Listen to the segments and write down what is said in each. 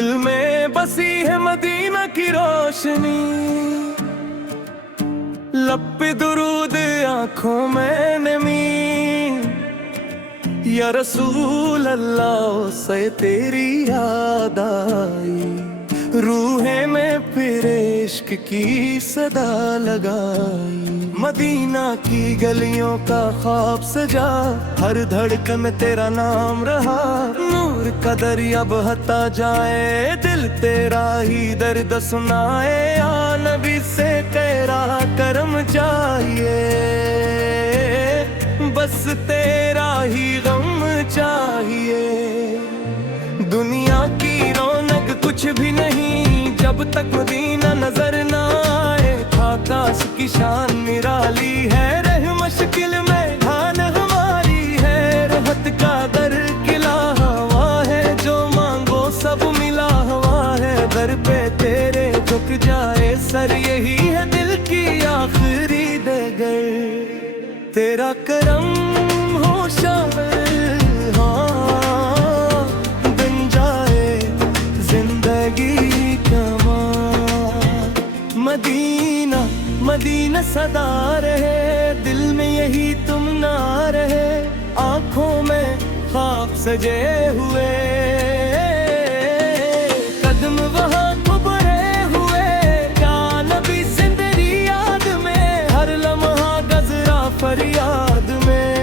دل میں بسی ہے مدینہ کی روشنی، لب پہ درود آنکھوں میں نمی، یا رسول اللہ سے تیری یاد آئی، روحیں میں پھر عشق کی صدا لگائی، مدینہ کی گلیوں کا خواب سجا، ہر دھڑکن میں تیرا نام رہا، نور کا دریا بہتا جائے، دل تیرا ہی درد سنائے، یا نبی سے تیرا کرم چاہیے، بس تیرا ہی غم چاہیے، دنیا کی رونق کچھ بھی نہیں جب تک مدینہ نظر نہ آئے، آکاش کی شان نرالی ہے، رہ مشکل میں جان ہماری ہے، رحمت کا در کلا ہوا ہے، جو مانگو سب ملا ہوا ہے، در پہ تیرے جھک جائے سر، یہی ہے دل کی آخری ڈگر، تیرا کرم ہو شامل، ہاں بن جائے زندگی کا ماں، مدینہ مدینہ صدا رہے، دل میں یہی تم نہ رہے، آنکھوں میں خواب سجے ہوئے، قدم وہاں کھبرے ہوئے، یا نبی زندگی یاد میں، ہر لمحہ گزرا فریاد میں،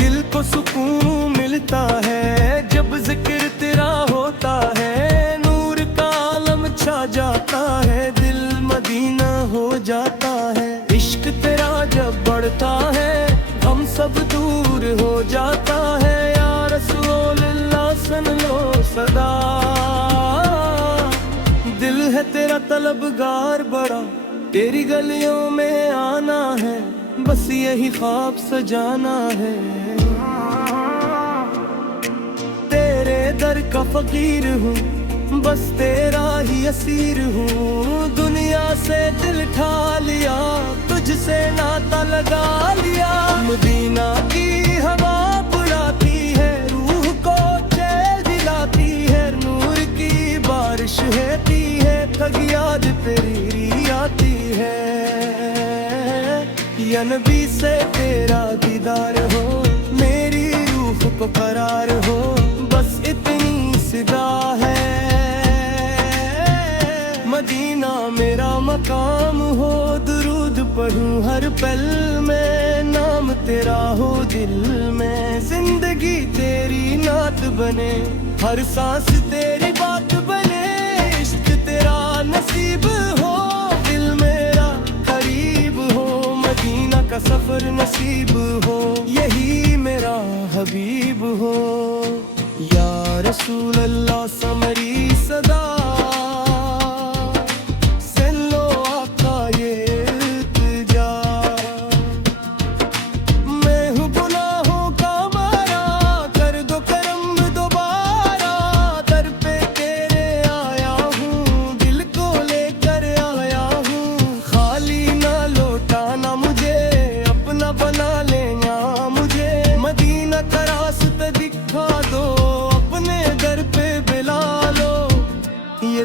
دل کو سکون ملتا ہے جب ذکر تیرا ہوتا ہے، نور کا عالم چھا جاتا ہے، دل مدینہ ہو جاتا ہے، عشق تیرا جب بڑھتا ہے، ہم سب دور ہو جاتا ہے، یا رسول اللہ سن لو صدا، دل ہے تیرا طلبگار بڑا، تیری گلیوں میں آنا ہے، بس یہی خواب سجانا ہے، تیرے در کا فقیر ہوں، بس تیرا ہی اسیر ہوں، دنیا سے دل ٹھا لیا، تجھ سے ناتا لگا لیا، مدینہ کی ہوا بلاتی ہے، روح کو چین دلاتی ہے، نور کی بارش ہوتی ہے، تھک یاد تیری آتی ہے، یا نبی سے تیرا دیدار ہو، میری روح کو قرار ہو، بس اتنی صدا ہے، مدینہ میرا مقام ہو، درود پڑھوں ہر پل میں، نام تیرا ہو دل میں، زندگی تیری نعت بنے، ہر سانس تیری بات بنے، عشق تیرا نصیب ہو، دل میرا قریب ہو، مدینہ کا سفر نصیب ہو، یہی میرا حبیب ہو، یا رسول اللہ سمری صدا،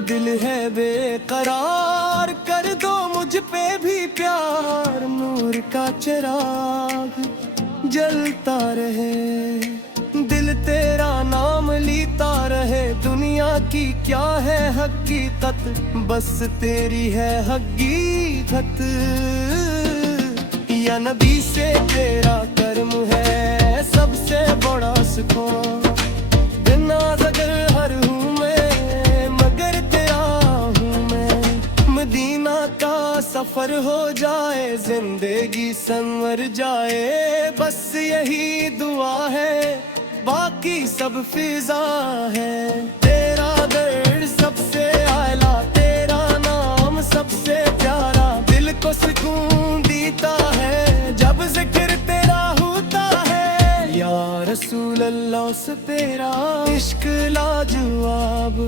دل ہے بے قرار، کر دو مجھ پہ بھی پیار، نور کا چراغ جلتا رہے، دل تیرا نام لیتا رہے، دنیا کی کیا ہے حقیقت، بس تیری ہے حقیقت، یا نبی سے تیرا کرم ہے سب سے بڑا سکون، بنا اگر ہر ہوں میں مگر تیرا ہوں میں، مدینہ کا سفر ہو جائے، زندگی سنور جائے، بس یہی دعا ہے، باقی سب فضا ہے، تیرا درد سب سے اعلیٰ، تیرا نام سب سے پیارا، دل کو سکون دیتا ہے جب ذکر تیرا ہوتا ہے، یا رسول اللہ سے تیرا عشق لاجواب،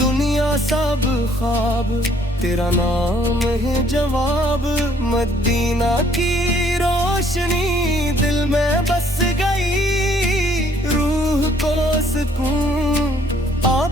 دنیا سب خواب، تیرا نام ہے جواب، مدینہ کی روشنی دل میں بس گئی، روح کو سکون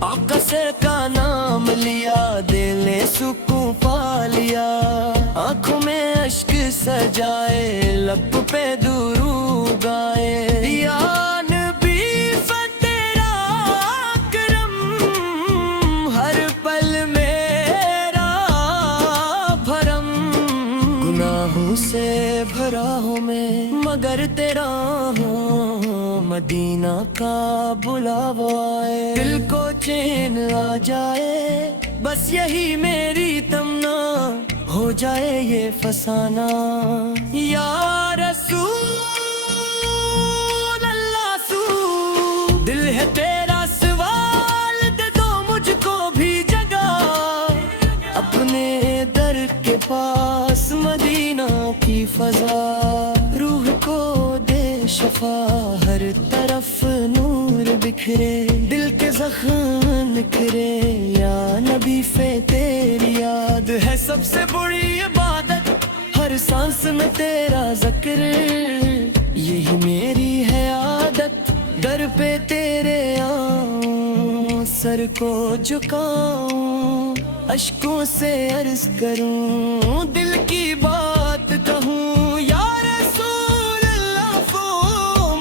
آقا سے کا نام لیا، دل نے سکون پا لیا، آنکھوں میں اشک سجائے، لب پہ درود گائے، یا نبی فتیرا کرم ہر پل میرا بھرم، گناہوں سے بھرا ہوں میں مگر تیرا ہوں، مدینہ کا بلاوا آئے، دل کو چین آ جائے، بس یہی میری تمنا، ہو جائے یہ فسانہ، یا رسول اللہ سو، دل ہے تیرا سوال، دے دو مجھ کو بھی جگہ، اپنے در کے پاس مدینہ کی فضا، روح کو دے شفا، ہر طرف نور بکھرے، دل کے زخم نکھرے، یا نبی فے تیری یاد ہے سب سے بڑی عبادت، ہر سانس میں تیرا ذکر، یہی میری ہے عادت، در پہ تیرے آؤں، سر کو جھکاؤں، اشکوں سے عرض کروں، دل کی بات کہوں، یا رسول اللہ فو،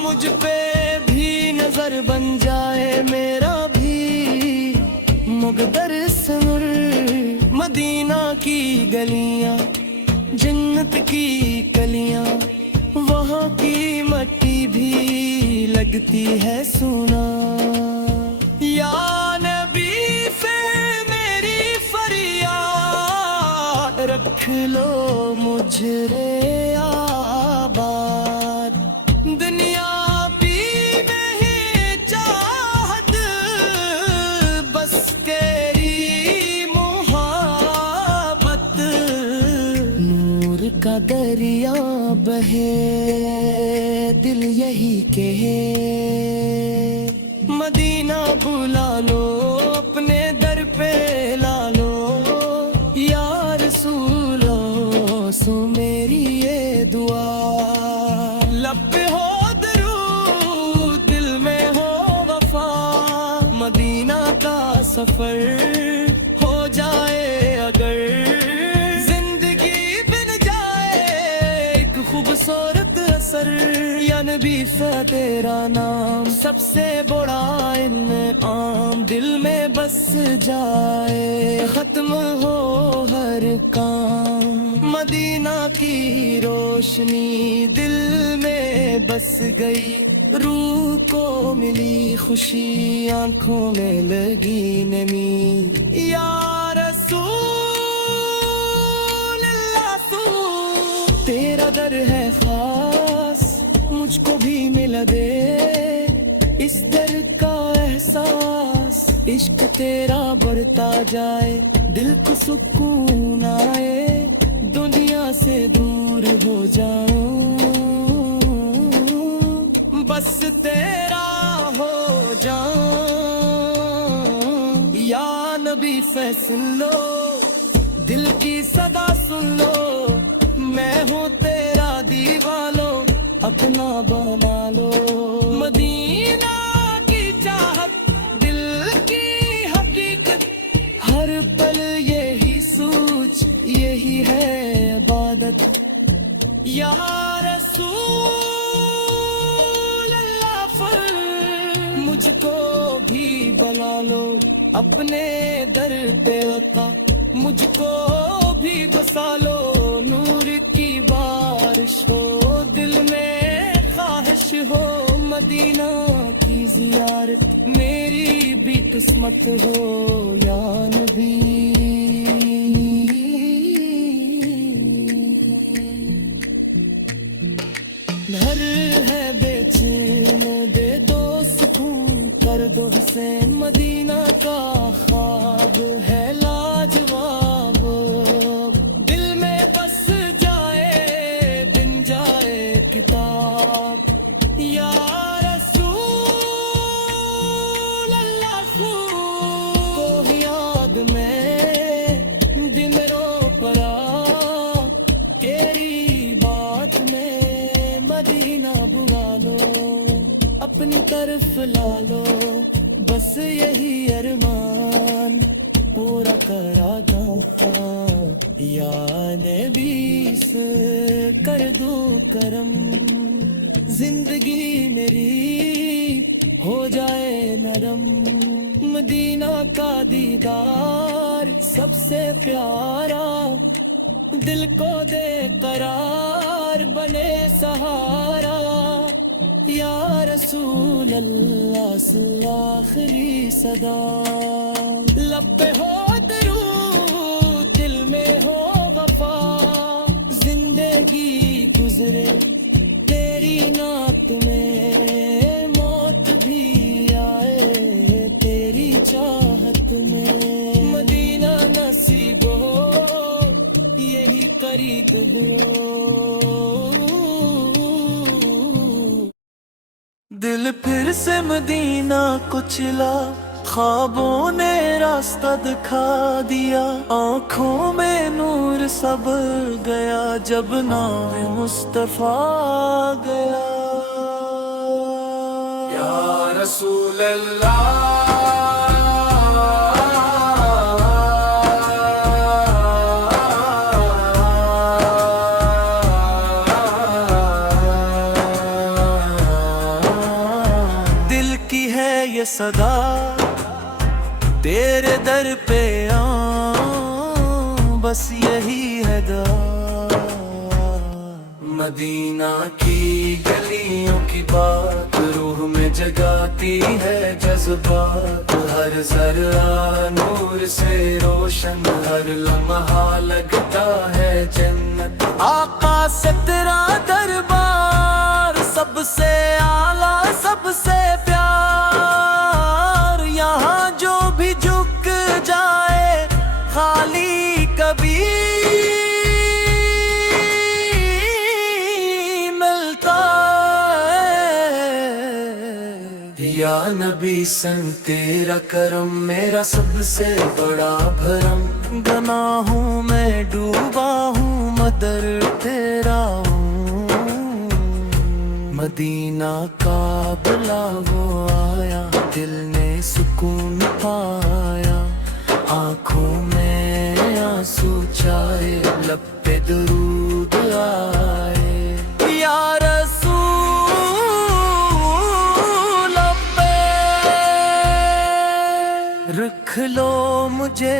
مجھ پہ بھی نظر بن جائے، میرا بھی مقدر سنر، مدینہ کی گلیاں، جنت کی کلیاں، وہاں کی مٹی بھی لگتی ہے سونا، یا نبی فے میری فریاد، رکھ لو مجھے آباد، دنیا بھی نہیں چاہت، بس تیری محبت، نور کا دریا بہے، دل یہی کہے، مدینہ بلا لو، اپنے در پہ لا لو، یا رسول سو میری یہ دعا، لب پہ ہو درود، دل میں ہو وفا، مدینہ کا سفر ہو جائے اگر، زندگی بن جائے ایک خوبصورت اثر، یا نبی فے تیرا نام سب سے بڑا انعام، دل میں بس جائے، ختم ہو ہر کام، مدینہ کی روشنی دل میں بس گئی، روح کو ملی خوشی، آنکھوں میں لگی نمی، یا رسول اللہ سو، تیرا در ہے خاص، مجھ کو بھی ملا دے اس در کا احساس، عشق تیرا بڑھتا جائے، دل کو سکون آئے، دنیا سے دور ہو جاؤں، بس تیرا ہو جاؤں، یا نبی فے سن لو، دل کی صدا سن لو، میں ہوں تیرا دیوانو، اپنا بنا لو، مدینہ کی چاہت، دل کی حقیقت، ہر پل یہی سوچ، یہی ہے عبادت، یا رسول اللہ فر، مجھ کو بھی بنا لو، اپنے در پہ آقا، مجھ کو بھی بسا لو، نور کی بارش ہو، دل میں خواہش ہو، مدینہ کی زیارت میری بھی قسمت ہو، یا نبی گھر ہے بے چین، دے دو سکون، کر دو حسین، مدینہ کا خواب ہے لاجواب، دل میں بس جائے، بن جائے کتاب، یا رسول اللہ کو یاد میں دن رو پڑا، تیری بات میں مدینہ بلا لو، اپنی طرف لا لو، بس یہی ارمان پورا کرا دو یا نبی سے کر دو کرم زندگی میری ہو جائے نرم مدینہ کا دیدار سب سے پیارا دل کو دے قرار بنے سہارا یا رسول اللہ صلی آخری صدا لب پہ ہو درود دل میں ہو وفا زندگی گزرے تیری نعت میں موت بھی آئے تیری چاہت میں مدینہ نصیب ہو یہی قریب ہو دل پھر سے مدینہ کو چلا خوابوں نے راستہ دکھا دیا آنکھوں میں نور سب گیا جب نام مصطفیٰ گیا یا رسول اللہ یہ صدا تیرے در پہ آؤں بس یہی ہے دعا مدینہ کی گلیوں کی بات روح میں جگاتی ہے جذبات ہر ذرہ نور سے روشن ہر لمحہ لگتا ہے جنت آقا سے تیرا دربار سب سے اعلیٰ سب سے پیار یہاں جو بھی جھک جائے خالی کبھی ملتا ہے یا نبی سن تیرا کرم میرا سب سے بڑا بھرم گناہوں میں ڈوبا ہوں مدر تیرا مدینہ کا بلاوا آیا دل نے سکون پایا آنکھوں میں آنسو چھائے لب پہ درود آئے یا رسول پہ رکھ لو مجھے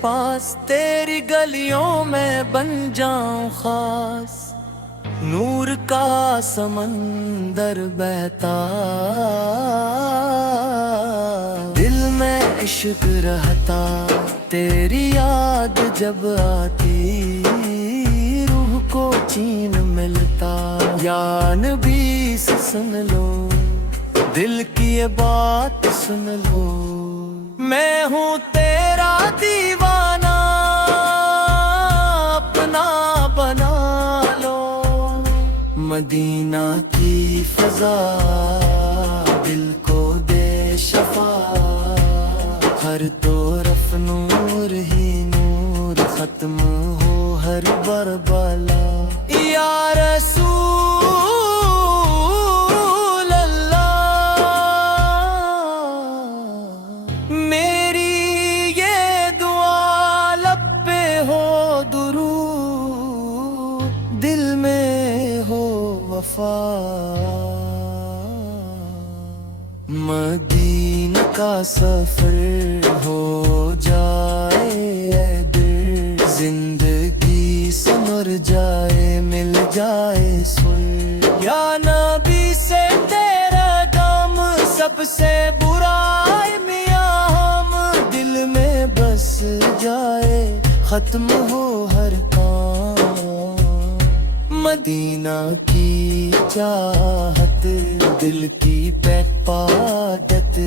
پاس تیری گلیوں میں بن جاؤں خاص نور کا سمندر بہتا دل میں عشق رہتا تیری یاد جب آتی روح کو چین ملتا یا نبی سے سن لو دل کی یہ بات سن لو میں ہوں تیرا دیوانہ اپنا بنا مدینہ کی فضا دل کو دے شفا ہر طرف نور ہی نور ختم ہو ہر بربلا یا رسول اللہ میری یہ دعا لب پہ ہو درود دل میں وفا مدینہ کا سفر ہو جائے اے دل زندگی سمر جائے مل جائے سر یا نبی سے تیرا دم سب سے برائی میاں ہم دل میں بس جائے ختم ہو ہر کام مدینہ کی چاہت دل کی عادت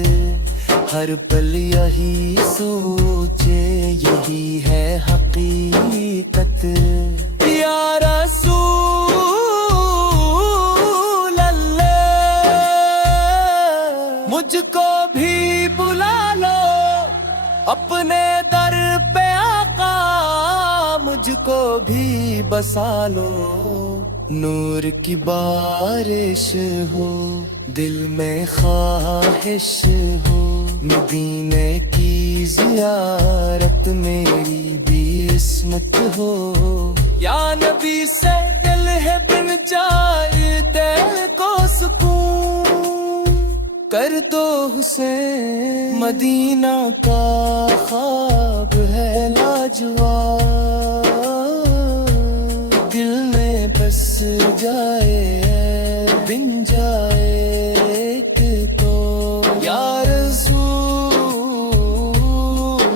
ہر پل یہی سوچے یہی ہے حقیقت یا رسول اللہ مجھ کو بھی بلا لو اپنے در پہ آقا مجھ کو بھی بسا لو نور کی بارش ہو دل میں خواہش ہو مدینے کی زیارت میری بھی عصمت ہو، یا نبی سے دل ہے بن جائے دل کو سکون، کر دو حسین مدینہ کا خواب ہے لاجواب، دل میں بس جائے بن جائے ایک تو، یا رسول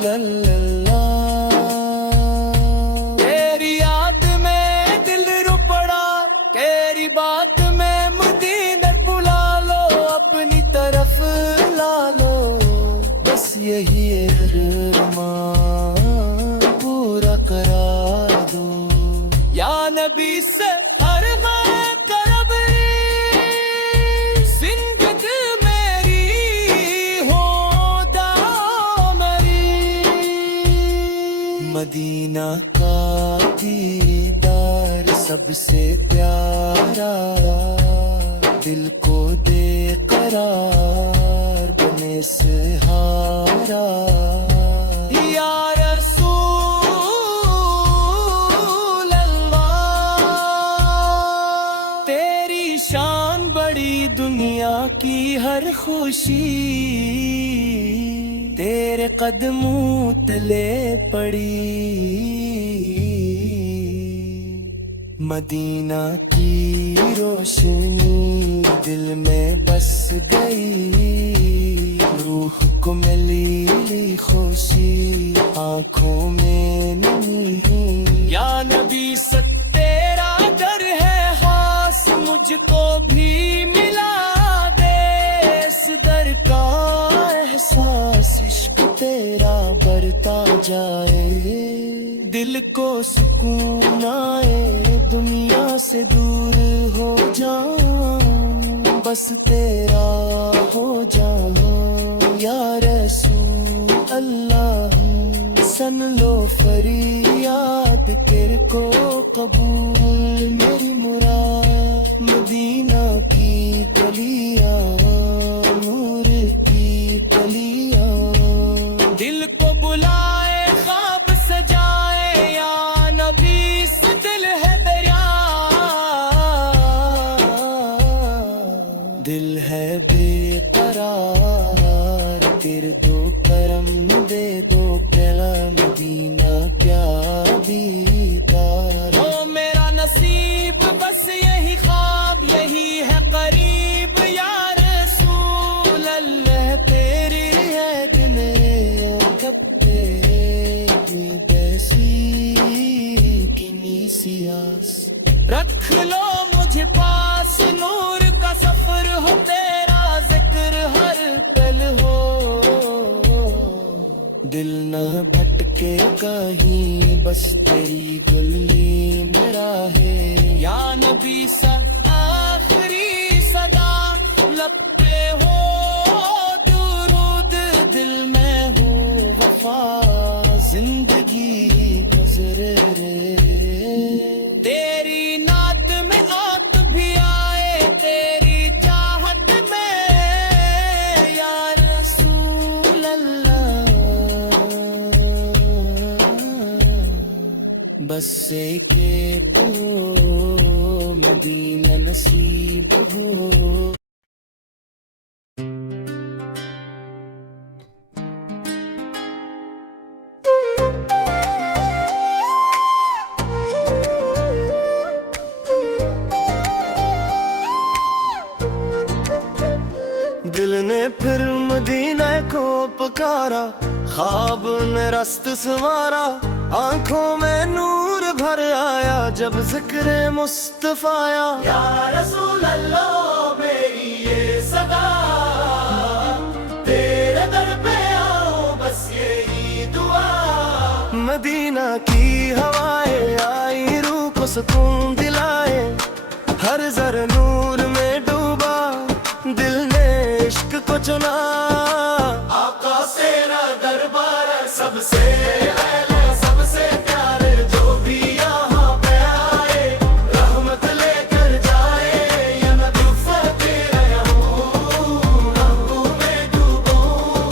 اللہ، تیری یاد میں دل رو پڑا، تیری بات میں مدینہ بلا لو، اپنی طرف لا لو، بس یہی ارمان پورا کرا دو، یا نبی سے ہر بات کرب زندگی میری ہو دا میری، مدینہ کا دیدار سب سے پیارا، دل کو دے قرار بنے سہارا، یا رسول اللہ، تیری شان بڑی دنیا کی ہر خوشی تیرے قدموں تلے پڑی، مدینہ کی روشنی دل میں بس گئی، روح کو ملی خوشی آنکھوں میں نمی، یا نبی سے تیرا در ہے خاص، مجھ کو بھی ملا دے اس در کا احساس، عشق تیرا برتا جائے، دل کو سکون آئے، دنیا سے دور ہو جاؤں، بس تیرا ہو جاؤں، یا رسول اللہ، سن لو فریاد تیرے کو قبول میری مراد، مدینہ کی کلیاں نور کی کلیاں، دل کو بلائے خواب سجائے، یا نبی سے دل ہے دریا، دل ہے بے قرار، تیرے دو کرم دے دو پہلا مدینہ کیا بیدار، او میرا نصیب بس یہی خواب، یہی ہے قریب، یا رسول اللہ، تیری ہے دن رے کب تیرے بیسی کنی سیاس، رکھ لو مجھے پاس، نور کا سفر ہو تیرا ذکر ہر پل ہو، دل نہ بھٹکے کہیں بس تیری گلی میرا ہے، یا نبی سا آخری صدا لب پہ ہو درود، دل میں ہو وفا زندگی گزرے رے، تیری نعت میں آت بھی آئے، تیری چاہت میں، یا رسول اللہ، بس سے کہ تو مدینہ نصیب ہو، دل نے پھر مدینہ کو پکارا، خواب نے رست سنوارا، آنکھوں میں نور بھر آیا جب ذکر مصطفیٰ آیا، یا رسول اللہ میری یہ صدا، تیرے در پہ آؤں بس یہی دعا، مدینہ کی ہوائیں آئی روح کو سکون دلائے، ہر ذرا نور میں ڈوبا، دل نے عشق کو چنا، آقا تیرا دربار سب سے اعلی سب سے پیارے، جو بھی یہاں پہ آئے رحمت لے کر جائے، یا نہ دفعہ تیرا یہوں رحمتوں میں ڈوبوں،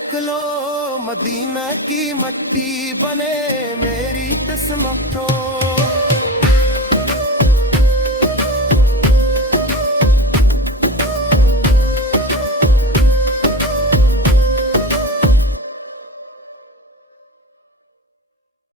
رکھ لو مدینہ کی مٹی بنے میری قسمت ہو